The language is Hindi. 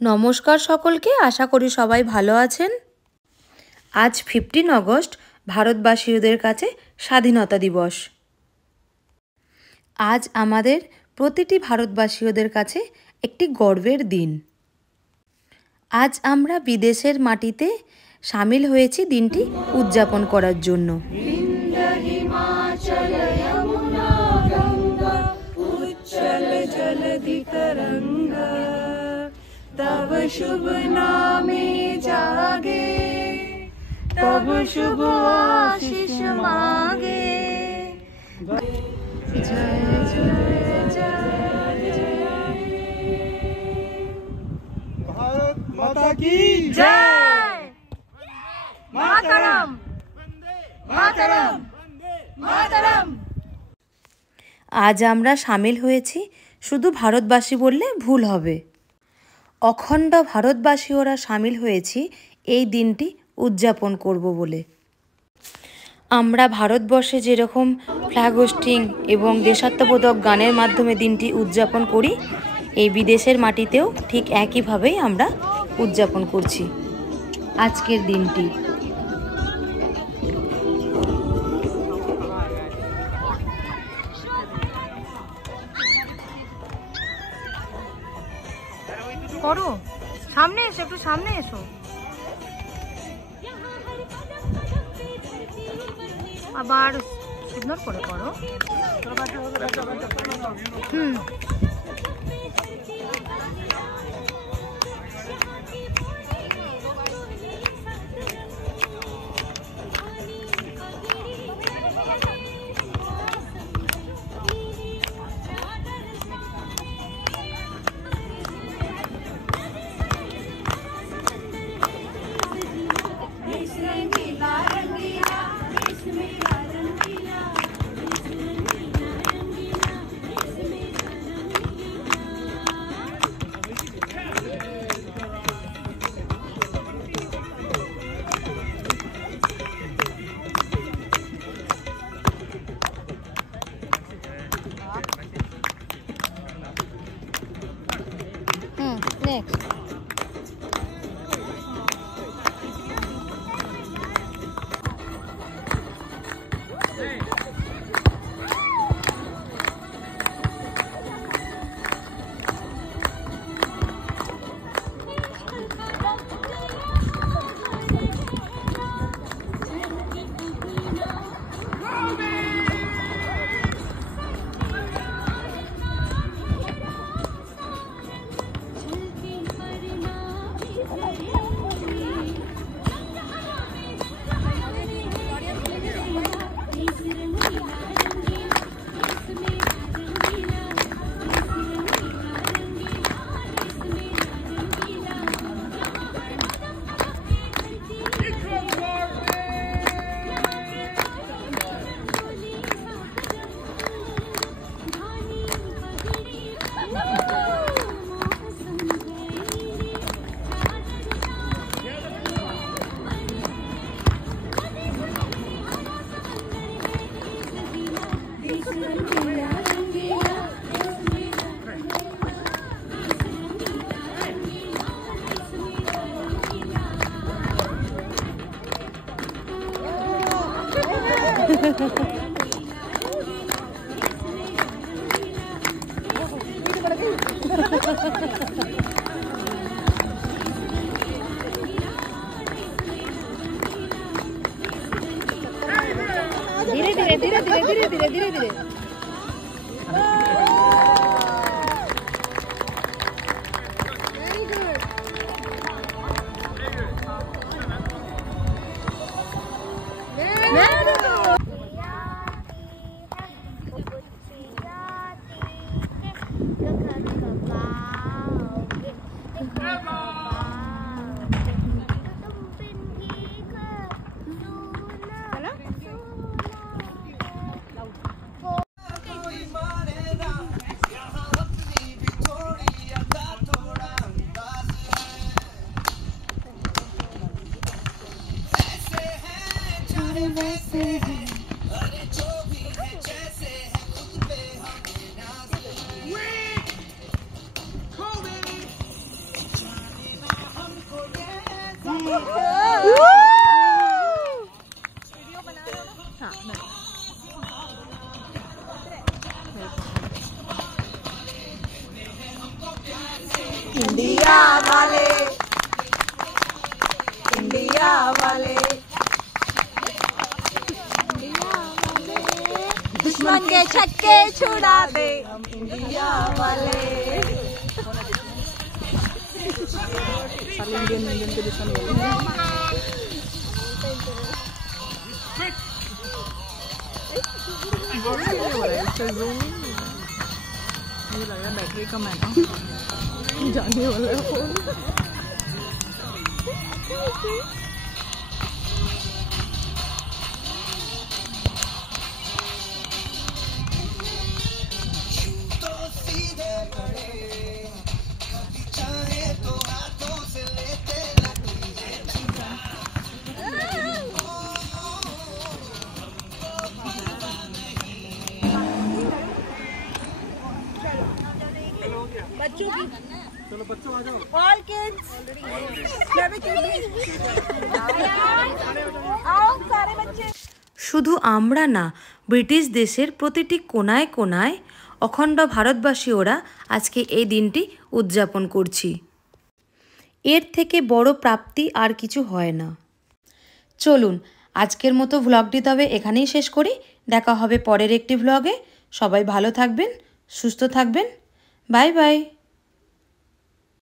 নমস্কার সকলকে, আশা করি সবাই ভালো আছেন। আজ 15 আগস্ট ভারতবাসীদের কাছে স্বাধীনতা দিবস। আজ আমাদের প্রতিটি ভারতবাসীদের কাছে একটি গর্বের দিন। আজ আমরা বিদেশের মাটিতে সামিল হয়েছি দিনটি উদযাপন করার জন্য। तब शुभ नामे जागे, तब शुभ आशीष मांगे। जय जय जय भारत माता की जय। मातरम मातरम मातरम। আজ আমরা সামিল হয়েছি শুধু ভারতবাসী বললে ভুল হবে। অখণ্ড ভারতবাসী ওরা সামিল হয়েছি এই দিনটি উদযাপন করব বলে। আমরা ভারতবর্ষে যেরকম ফ্ল্যাগ হোস্টিং এবং দেশাত্মবোধক গানের মাধ্যমে দিনটি উদযাপন করি, এই বিদেশের মাটিতেও ঠিক একইভাবেই আমরা উদযাপন করছি আজকের দিনটি। করো, সামনে এসো, একটু সামনে এসো। আবার সুন্দর করে করো। Next. धीरे धीरे धीरे धीरे धीरे धीरे धीरे धीरे। इंडिया वाले, इंडिया वाले, दुश्मन के छक्के छुड़ा दे हम इंडिया वाले। इंडियन के दुश्मन मुझे लग रहा है बैटरी कम है ना, जाने वाला है फोन। बच्चों की, चलो बच्चों आ जाओ। ऑल किड्स, आओ सारे बच्चे। শুধু আমরা না, ব্রিটিশ দেশের প্রতিটি কোনায় কোনায় অখণ্ড ভারতবাসী ওরা আজকে এই দিনটি উদযাপন করছি। এর থেকে বড় প্রাপ্তি আর কিছু হয় না। চলুন আজকের মতো ভ্লগটি তবে এখানেই শেষ করি। দেখা হবে পরের একটি ভ্লগে। সবাই ভালো থাকবেন, সুস্থ থাকবেন। Bye bye.